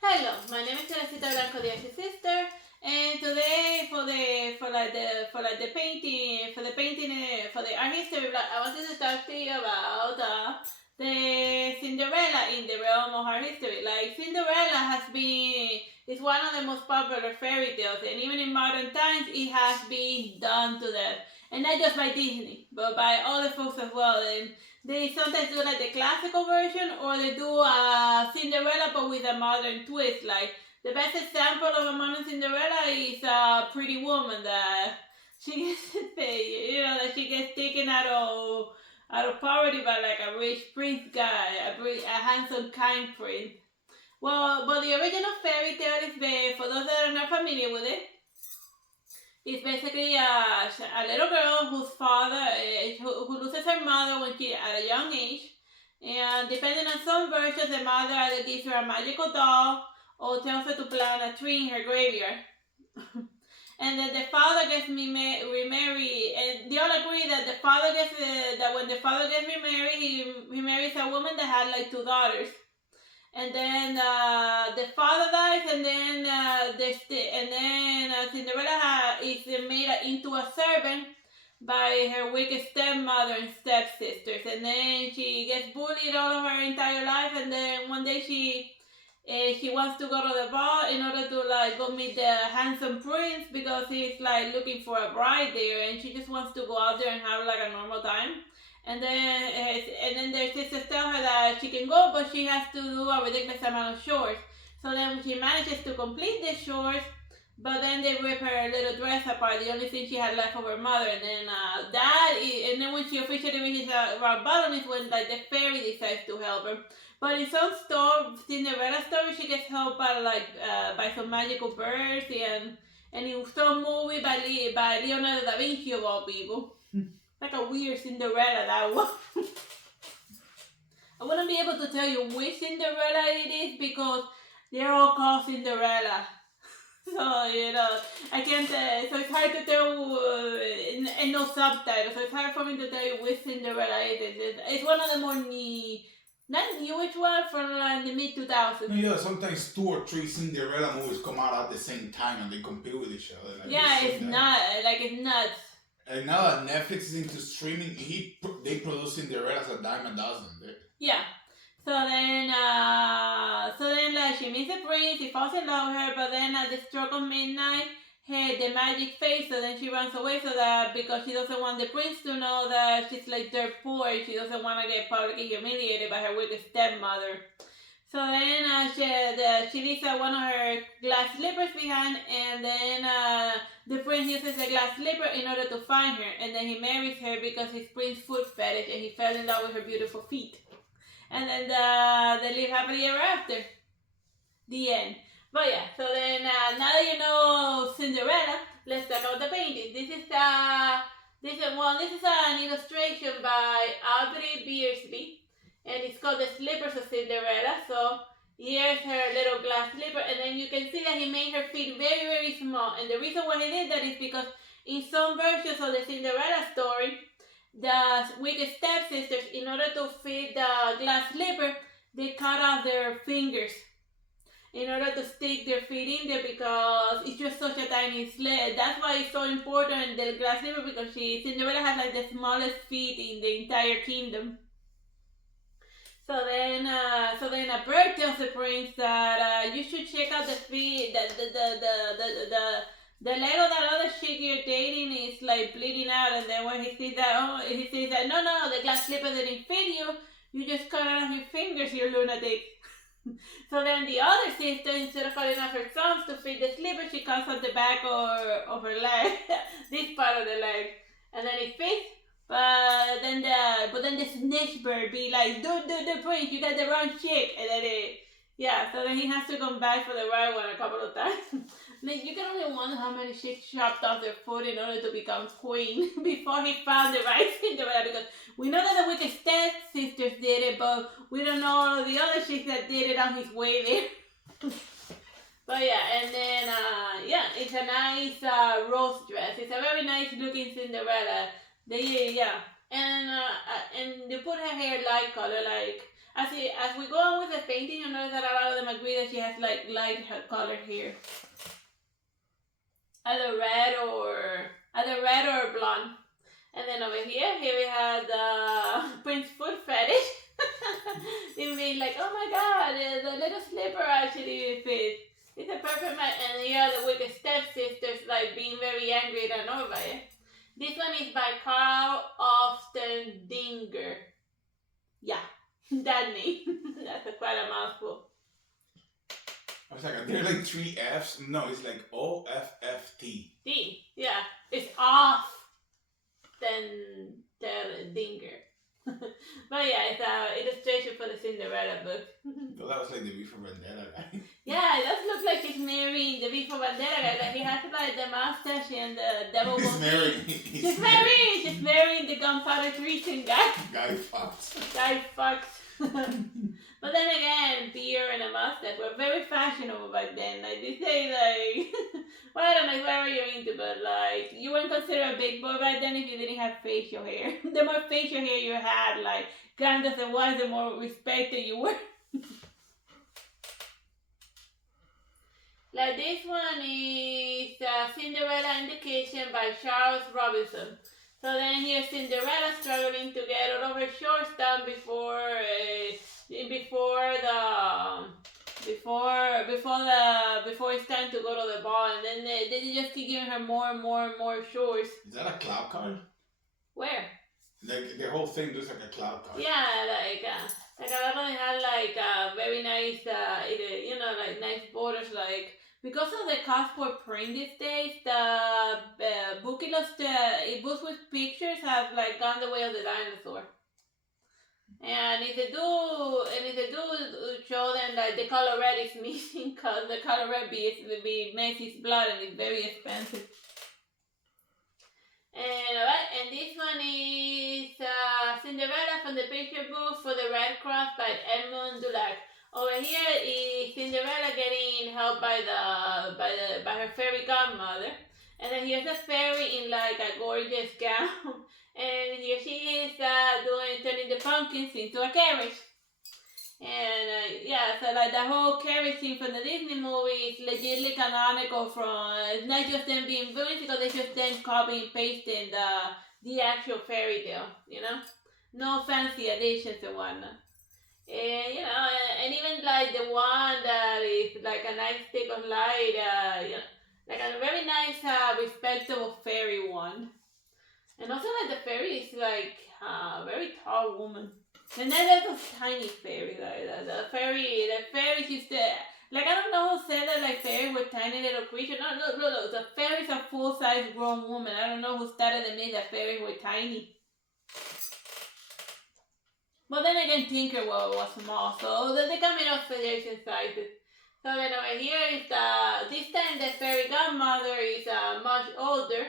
Hello, my name is Artsy Sister, and today for the painting for the art history blog, I wanted to talk to you about the Cinderella in the realm of art history. Like Cinderella is one of the most popular fairy tales, and even in modern times, it has been done to death, and not just by Disney, but by other folks as well. And they sometimes do like the classical version, or they do a Cinderella but with a modern twist. Like the best example of a modern Cinderella is a Pretty Woman that she gets that she gets taken out of poverty by like a rich prince guy, a handsome kind prince. Well, but the original fairy tale is for those that are not familiar with it. It's basically a little girl whose father, who loses her mother when she at a young age, and depending on some versions, the mother either gives her a magical doll or tells her to plant a tree in her graveyard. And then the father gets remarried, and they all agree that the father gets that when the father gets remarried, he marries a woman that had like two daughters. And then the father dies, and then Cinderella is made into a servant by her wicked stepmother and stepsisters, and then she gets bullied all of her entire life, and then one day she wants to go to the ball in order to like go meet the handsome prince because he's like looking for a bride there, and she just wants to go out there and have like a normal time. And then their sisters tell her that she can go, but she has to do a ridiculous amount of chores. So then she manages to complete the chores, but then they rip her little dress apart, the only thing she had left of her mother. And then and then when she officially reaches rock bottom is when like the fairy decides to help her. But in some Cinderella story, she gets helped by some magical birds, and in some movie by Leonardo da Vinci of all people. Like a weird Cinderella that was. I wouldn't be able to tell you which Cinderella it is because they're all called Cinderella. So, I can't, so it's hard to tell, and no subtitles, so it's hard for me to tell you which Cinderella it is. It's one of the more not newish one from like the mid 2000s. Yeah, sometimes 2 or 3 Cinderella movies come out at the same time and they compete with each other. Like yeah, it's nuts. And now that Netflix is into streaming, they produce Cinderellas a dime a dozen. Yeah. So then like she meets the prince, he falls in love with her, but then at the stroke of midnight, the magic fades, so then she runs away so that because she doesn't want the prince to know that she's like dirt poor, she doesn't want to get publicly humiliated by her wicked stepmother. So then she leaves one of her glass slippers behind, and then the prince uses the glass slipper in order to find her, and then he marries her because he's prince foot fetish, and he fell in love with her beautiful feet. And then they live happily ever after. The end. But yeah, so then now that you know Cinderella, let's talk about the painting. This is an illustration by Audrey Beersby. And it's called The Slippers of Cinderella. So here's her little glass slipper, and then you can see that he made her feet very, very small. And the reason why he did that is because in some versions of the Cinderella story, the wicked stepsisters, in order to fit the glass slipper, they cut off their fingers in order to stick their feet in there because it's just such a tiny slit. That's why it's so important, the glass slipper, because Cinderella has like the smallest feet in the entire kingdom. So then a bird tells the prince that you should check out the feet, the leg of that other chick you're dating is like bleeding out, and then when he says that no, the glass slipper didn't fit you, you just cut off your fingers, you lunatic. So then the other sister, instead of cutting off her thumbs to fit the slipper, she cuts off the back of her leg, this part of the leg, and then it fits. But then the snitch bird be like, the prince, you got the wrong chick, and then so then he has to come back for the right one a couple of times. Like, you can only wonder how many chicks chopped off their foot in order to become queen before he found the right Cinderella, because we know that the wicked stepsisters did it, but we don't know all of the other chicks that did it on his way there. But yeah, and then it's a nice rose dress. It's a very nice looking Cinderella. And they put her hair light color. Like as we go on with the painting, you notice that a lot of them them agree that she has like light colored hair. Either red or blonde. And then over here we have the Prince foot fetish. They mean like, oh my god, the little slipper actually fits. It's a perfect match. And here are the wicked stepsisters like being very angry and annoyed by it. This one is by Carl Ostendinger. Yeah, that name. That's quite a mouthful. I was like, are there like 3 F's? No, it's like O-F-F-T. D, yeah. It's off then Dinger. But yeah, it's an illustration for the Cinderella book. No, that was like the V for Vendetta guy. Yeah, it does look like he's marrying the V for Vendetta guy. Like he has like the mustache and the devil. He's marrying. She's marrying the gunpowder treason guy. Guy Fox. Guy Fox. But then again, beer and a mustache were very fashionable back then. Like they say, like, well, I don't know whatever you're into, but like you weren't considered a big boy back then if you didn't have facial hair. The more facial hair you had, like grand as it was, the more respected you were. Like this one is Cinderella in the Kitchen by Charles Robinson. So then here's Cinderella struggling to get all of her chores done before it's time to go to the ball, and then they just keep giving her more and more chores. Is that a cloud card? Where? Like the whole thing looks like a cloud card. Yeah, like a lot of them had like very nice, like nice borders, like. Because of the cost for print these days, the books with pictures have like gone the way of the dinosaur. And if they do show them that the color red is missing, because the color red be Macy's blood and it's very expensive. And alright, and this one is Cinderella from the picture book for the Red Cross by Edmund Dulac. Over here is Cinderella getting help by her fairy godmother, and then here's a fairy in like a gorgeous gown, and here she is turning the pumpkins into a carriage. And so like the whole carriage scene from the Disney movie is legitimately canonical it's not just them being whimsical, they just then copying and pasting the actual fairy tale, you know? No fancy additions and whatnot. And and even like the one that is like a nice stick of light, like a very nice, respectable fairy one. And also like the fairy is like a very tall woman. And then there's a tiny fairy, like the fairies used to, like I don't know who said that like fairies were tiny little creatures. No, the fairies are full-size grown women. I don't know who started the myth that fairies were tiny. But then again, Tinkerbell was small, so they come in all variation sizes. So then over here is this time the fairy godmother is much older,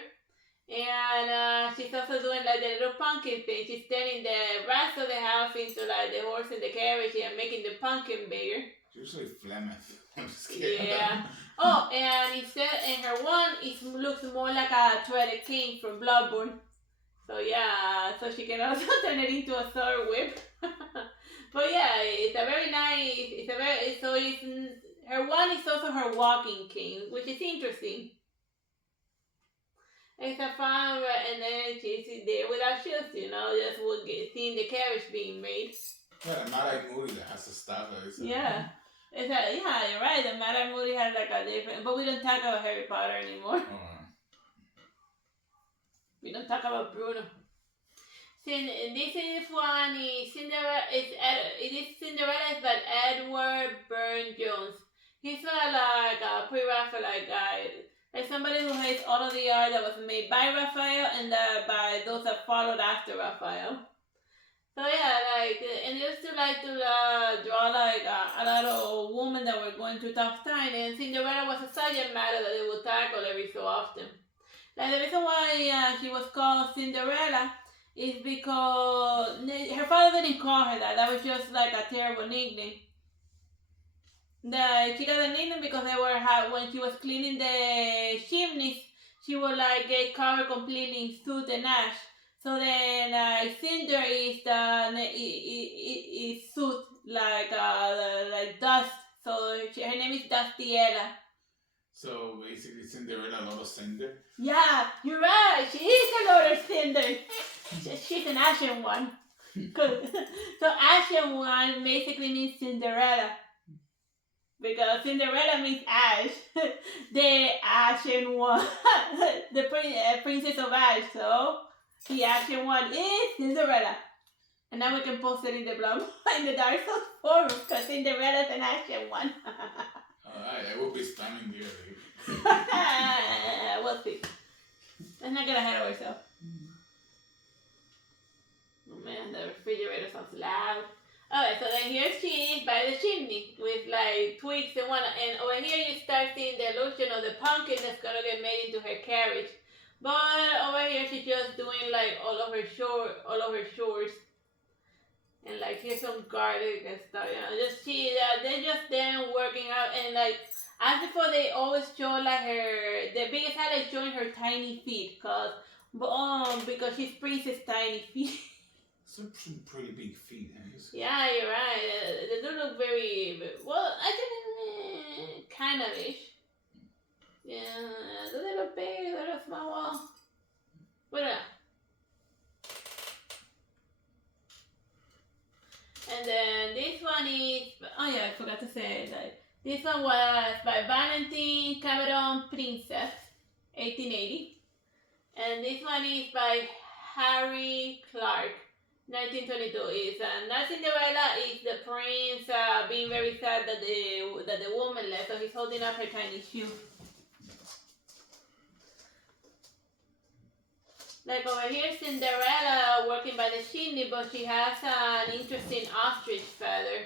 and she's also doing like the little pumpkin thing. She's turning the rest of the house into like the horse and the carriage and making the pumpkin bigger. Usually Flemeth. I'm scared. Yeah. Oh, and her one looks more like a threaded king from Bloodborne. So yeah, so she can also turn it into a sword whip. But yeah, it's a very nice, her one is also her walking king, which is interesting. It's a fun, and then she's there without shoes, just seeing the carriage being made. Yeah, the Mad-Eye Moody that has to stop it. Yeah. You're right, the Mad-Eye Moody has like a different, but we don't talk about Harry Potter anymore. We don't talk about Bruno. This one is Cinderella. It is Cinderella, but Edward Burne-Jones. He's like a Pre-Raphaelite guy, like somebody who has all of the art that was made by Raphael and by those that followed after Raphael. So yeah, like, and they used to like to draw like a lot of women that were going through tough times, and Cinderella was a subject matter that they would tackle every so often. Like the reason why she was called Cinderella is because her father didn't call her that. That was just like a terrible nickname. She got the nickname because when she was cleaning the chimneys, she would like get covered completely in soot and ash. So then cinder is soot, like dust. So her name is Dustiella. So basically, Cinderella, not a Cinder. Yeah, you're right. She is a Lord of Cinder. She's an Ashen one. So Ashen one basically means Cinderella. Because Cinderella means ash. The Ashen one. The princess of ash. So the Ashen one is Cinderella. And now we can post it in the blog, in the Dark Souls forum, because Cinderella's an Ashen one. Alright, I will be standing there. We'll see. Let's not get ahead of ourselves. Oh man, the refrigerator sounds loud. Alright, so then here she is by the chimney with like twigs and one, and over here you start seeing the illusion of the pumpkin that's gonna get made into her carriage. But over here she's just doing like all of her chores. And like here's some garlic and stuff, you know, they're just them working out, and like as before they always show like the biggest highlight showing her tiny feet, because she's Princess Tiny Feet. Some pretty big feet. Yeah, you're right. They do look very well. I think kind of ish. Yeah, a little big, a little small. Well, whatever. And then this one is, oh yeah, I forgot to say that. This one was by Valentin Cameron Princess, 1880. And this one is by Harry Clark, 1922. Is not Cinderella, is the prince being very sad that the woman left, so he's holding up her tiny shoe. Like over here, Cinderella working by the chimney, but she has an interesting ostrich feather.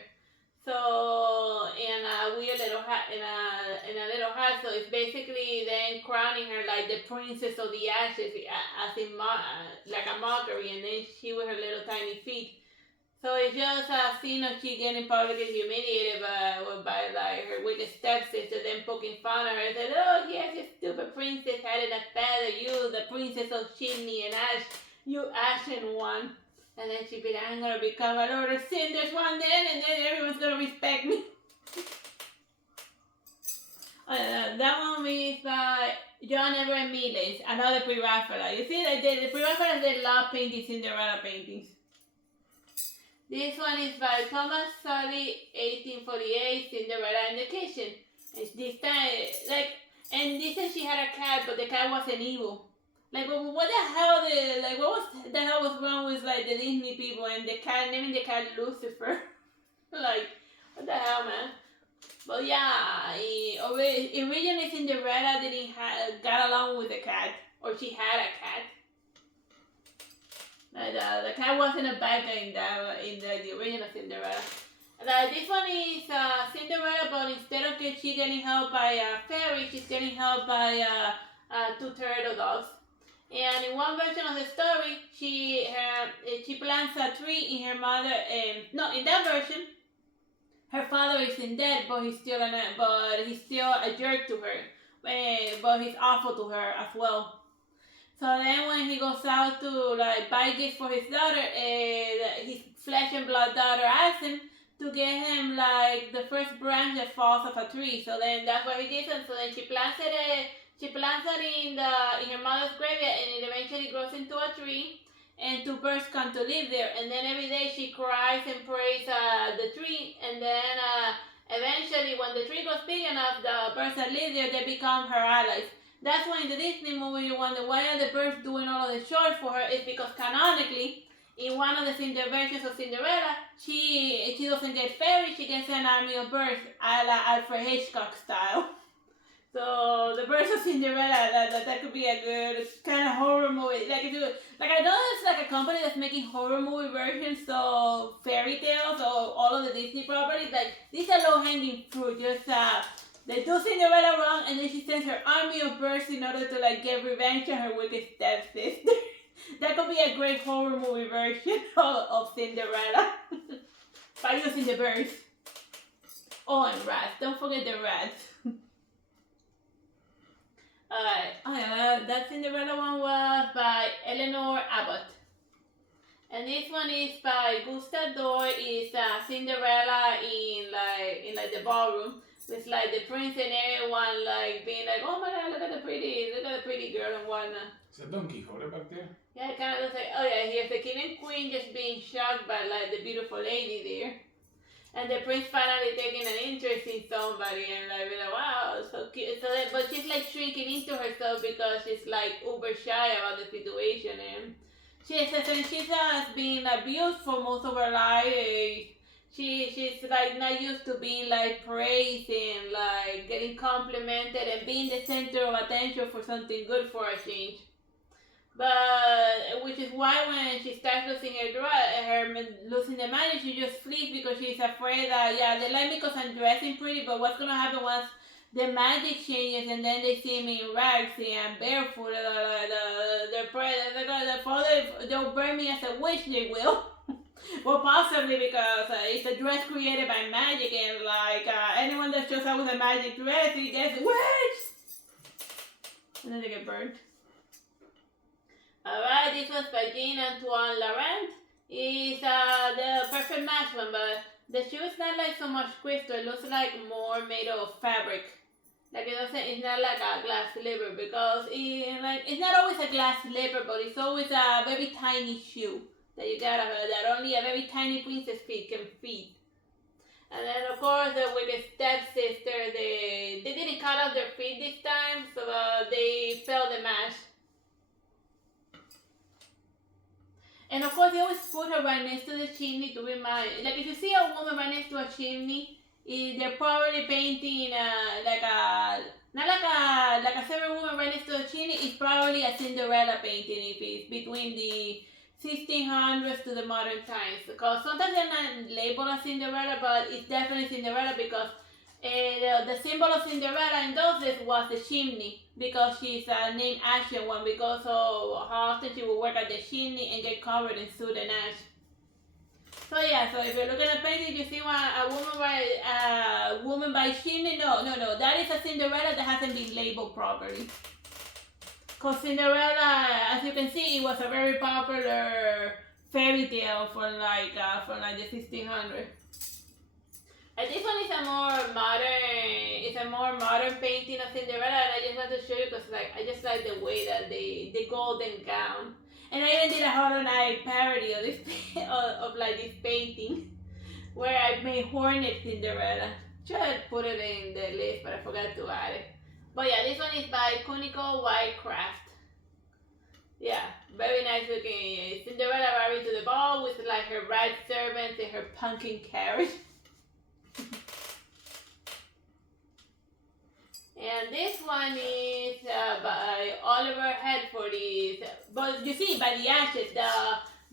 So in a weird little hat, in a little hat. So it's basically then crowning her like the princess of the ashes, as in like a mockery, and then she with her little tiny feet. So it's just a scene of she getting publicly humiliated by like her wicked stepsister, then poking fun at her and said, "Oh, here's your stupid princess hiding a feather, you, the princess of chimney and ash, you ashen one." And then she'd be like, "I'm gonna become a Lord of Cinders one day, and then everyone's gonna respect me." That one is by John Everett Millais, another Pre-Raphaelite. You see, the Pre-Raphaelites, they love painting Cinderella paintings. This one is by Thomas Sully, 1848, Cinderella in the Kitchen. It's this time, like, and this time she had a cat, but the cat wasn't evil. Like, what the hell? What the hell was wrong with like the Disney people and the cat naming the cat Lucifer? Like, what the hell, man? But yeah, originally Cinderella didn't got along with the cat, or she had a cat. The cat wasn't a bad guy in the original Cinderella. This one is Cinderella, but instead of she getting helped by a fairy, she's getting helped by two turtle dogs. And in one version of the story, she plants a tree in her mother. In that version, her father isn't dead, but he's still a jerk to her. But he's awful to her as well. So then when he goes out to like buy gifts for his daughter, his flesh and blood daughter asks him to get him like the first branch that falls off a tree. So then that's what he gives him. So then she plants it in her mother's graveyard, and it eventually grows into a tree, and two birds come to live there. And then every day she cries and prays the tree, and then eventually when the tree goes big enough, the birds that live there, they become her allies. That's why in the Disney movie you wonder why are the birds doing all of the chores for her. It's because canonically, in one of the versions of Cinderella, she doesn't get fairies, she gets an army of birds, a la Alfred Hitchcock style. So the birds of Cinderella, that could be a good kind of horror movie. I know it's like a company that's making horror movie versions of fairy tales or all of the Disney properties. Like, these are low hanging fruit. Just they do Cinderella wrong, and then she sends her army of birds in order to like get revenge on her wicked stepsister. That could be a great horror movie version of Cinderella by using the birds. Oh, and rats. Don't forget the rats. That Cinderella one was by Eleanor Abbott. And this one is by Gustador. It's Cinderella in the ballroom with like the prince and everyone like being like, oh my god, look at the pretty girl and whatnot. Is that Don Quixote back there? Yeah, it kind of looks like, oh yeah, here's the king and queen just being shocked by like the beautiful lady there. And the prince finally taking an interest in somebody and like, wow, so cute. So that, but she's like shrinking into herself because she's like uber shy about the situation, and she's been abused for most of her life. She's like not used to being like praised and like getting complimented and being the center of attention for something good for a change. But which is why when she starts losing losing the money, she just flees because she's afraid that they like me because I'm dressing pretty. But what's gonna happen once the magic changes and then they see me in rags and barefoot? They'll burn me as a witch. They will. Well, possibly because it's a dress created by magic, and like anyone that shows up with a magic dress, he gets witch, and then they get burned. Alright, this was by Jean-Antoine Laurent. It's the perfect match one, but the shoe is not like so much crystal. It looks like more made of fabric. Like it's not like a glass slipper because it's not always a glass slipper, but it's always a very tiny shoe that you gotta that only a very tiny princess feet can fit. And then of course with the stepsister, they didn't cut off their feet this time, so they fell the match. And of course, they always put her right next to the chimney to remind. Like if you see a woman right next to a chimney, they're probably painting not like a servant woman right next to a chimney. It's probably a Cinderella painting if it's between the 1600s to the modern times. Because sometimes they're not labeled as Cinderella, but it's definitely Cinderella because the symbol of Cinderella in those days was the chimney, because she's named Ashen One because of how often she would work at the chimney and get covered in soot and ash. So yeah, so if you're looking at painting, you see a woman by chimney. No, that is a Cinderella that hasn't been labeled properly. Because Cinderella, as you can see, it was a very popular fairy tale from like the 1600s. And this one is a more modern painting of Cinderella, and I just want to show you because I just like the way that the golden gown. And I even did a Hollow Knight parody of this this painting where I made Hornet Cinderella. Should have put it in the list, but I forgot to add it. But yeah, this one is by Cunico Whitecraft. Yeah, very nice looking Cinderella arriving to the ball with like her rat servants and her pumpkin carriage. And this one is by Oliver Hedford. But you see, by the ashes,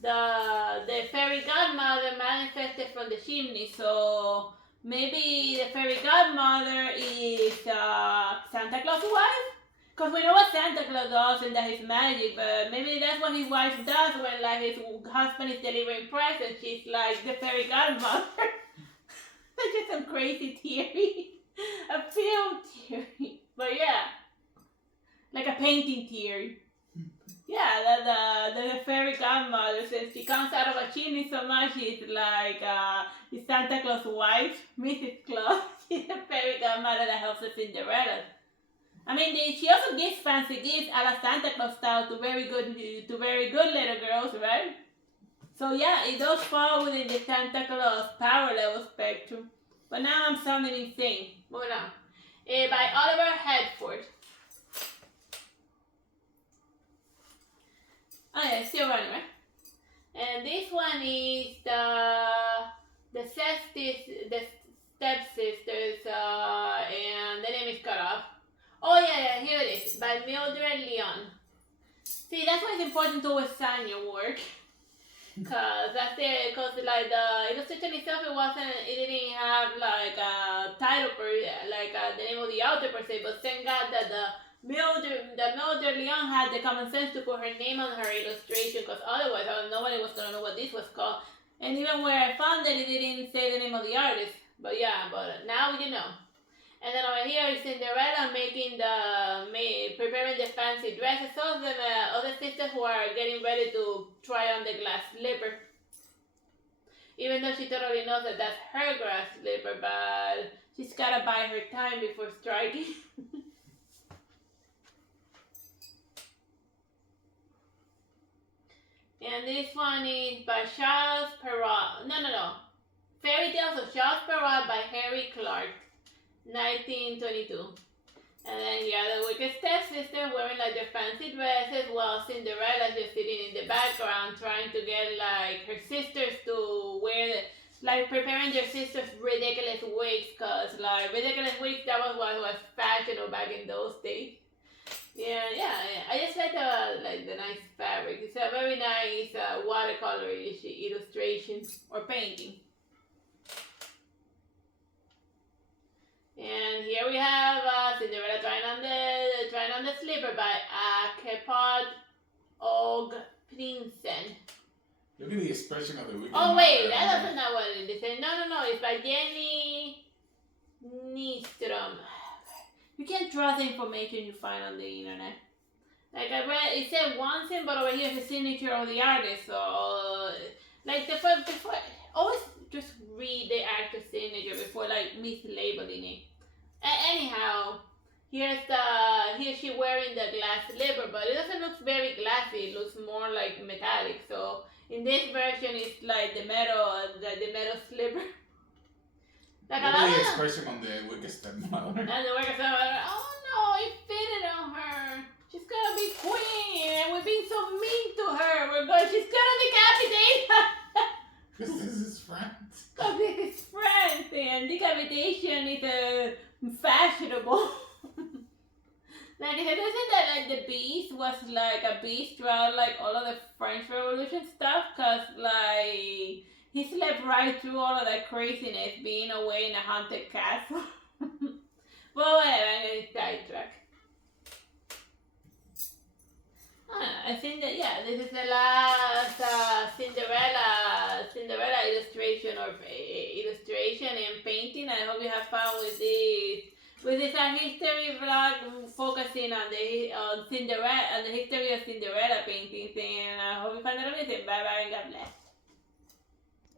the fairy godmother manifested from the chimney. So maybe the fairy godmother is Santa Claus' wife. Because we know what Santa Claus does and that he's magic, but maybe that's what his wife does when like his husband is delivering presents. She's like the fairy godmother. That's just some crazy theory. A film theory. But yeah. Like a painting theory. Yeah, the fairy godmother, since she comes out of a chimney so much, she's like the Santa Claus' wife, Mrs. Claus. She's the fairy godmother that helps the Cinderella. I mean, she also gives fancy gifts a la Santa Claus style to very good little girls, right? So yeah, it does fall within the Santa Claus power level spectrum. But now I'm sounding insane. Moving on. By Oliver Hedford. Oh yeah, still running, right? And this one is the stepsisters, and the name is cut off. Oh yeah, here it is, by Mildred Leon. See, that's why it's important to always sign your work. Cause like the illustration itself, it didn't have like a title the name of the author per se, but thank God that the Mildred Leon had the common sense to put her name on her illustration, because otherwise nobody was gonna know what this was called. And even where I found it didn't say the name of the artist. But yeah, but now you know. And then over here is Cinderella preparing the fancy dresses. All of the other sisters who are getting ready to try on the glass slipper. Even though she totally knows that that's her glass slipper, but she's gotta buy her time before striking. And this one is by Charles Perrault. No. Fairy Tales of Charles Perrault by Harry Clark, 1922. And then the wicked stepsister wearing like their fancy dresses while Cinderella just sitting in the background trying to get like her sisters to wear like preparing their sisters ridiculous wigs, cause like ridiculous wigs, that was what was fashionable back in those days. Yeah. I just like the nice fabric. It's a very nice watercolor-ish illustration or painting. And here we have Cinderella trying on the slipper by Kepard Og Prinsen. Look at the expression of the wicked. Oh wait, that's not what it is. No, it's by Jenny Nystrom. You can't trust the information you find on the internet. Like I read, it said one thing, but over here is the signature of the artist. So, like before, always just read the actor's signature before like mislabeling it. Anyhow, here she wearing the glass slipper, but it doesn't look very glassy. It looks more like metallic. So in this version, it's like the metal slipper. Like look at the expression on the wicked stepmother. And the wicked stepmother, oh no, it fitted on her. She's gonna be queen, and we're being so mean to her. She's gonna decapitate her. Because this is France. Because this is France, and decapitation is fashionable. Like I said, isn't that like the Beast was like a beast throughout like all of the French Revolution stuff? Cause like he slept right through all of that craziness, being away in a haunted castle. But whatever, I'm gonna sidetrack. I think that this is the last Cinderella illustration and painting. I hope you have fun with this. With this history vlog focusing on the history of Cinderella paintings, and I hope you find it amazing. Bye bye and God bless.